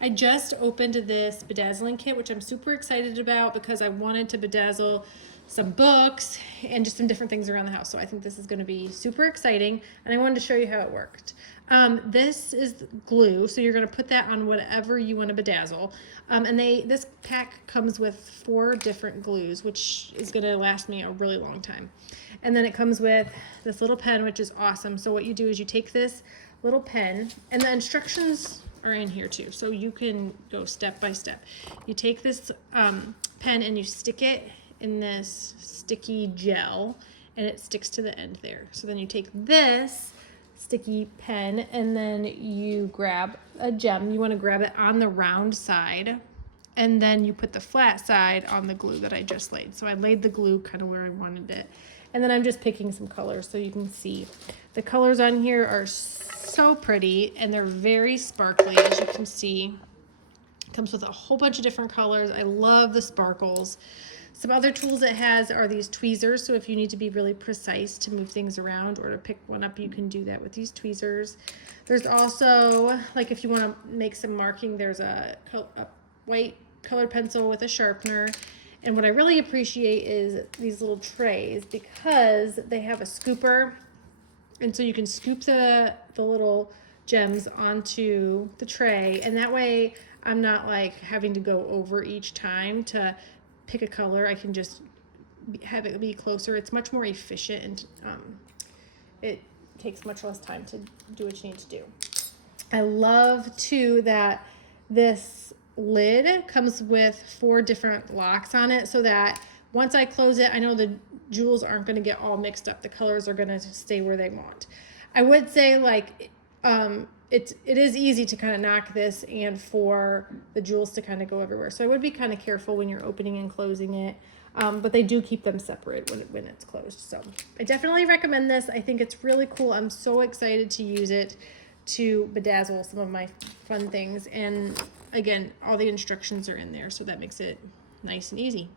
I just opened this bedazzling kit, which I'm super excited about because I wanted to bedazzle some books and just some different things around the house. So I think this is going to be super exciting, and I wanted to show you how it worked. This is glue, so you're going to put that on whatever you want to bedazzle. And this pack comes with 4 different glues, which is going to last me a really long time. And then it comes with this little pen, which is awesome. So what you do is you take this little pen, and the instructions are in here too, so you can go step by step. You take this pen and you stick it in this sticky gel, and it sticks to the end there. So then you take this sticky pen and then you grab a gem. You want to grab it on the round side, and then you put the flat side on the glue that I just laid. So I laid the glue kind of where I wanted it. And then I'm just picking some colors so you can see. The colors on here are so pretty, and they're very sparkly, as you can see. It comes with a whole bunch of different colors. I love the sparkles. Some other tools it has are these tweezers, so if you need to be really precise to move things around or to pick one up, you can do that with these tweezers. There's also, like if you want to make some marking, there's a white colored pencil with a sharpener. And what I really appreciate is these little trays, because they have a scooper, and so you can scoop the little gems onto the tray, and that way I'm not like having to go over each time to pick a color. I can just have it be closer. It's much more efficient, and it takes much less time to do what you need to do. I love too that this lid comes with 4 different locks on it, so that once I close it, I know the jewels aren't going to get all mixed up. The colors are going to stay where they want. I would say like it is easy to kind of knock this and for the jewels to kind of go everywhere. So I would be kind of careful when you're opening and closing it. But they do keep them separate when it's closed. So I definitely recommend this. I think it's really cool. I'm so excited to use it to bedazzle some of my fun things. And again, all the instructions are in there, so that makes it nice and easy.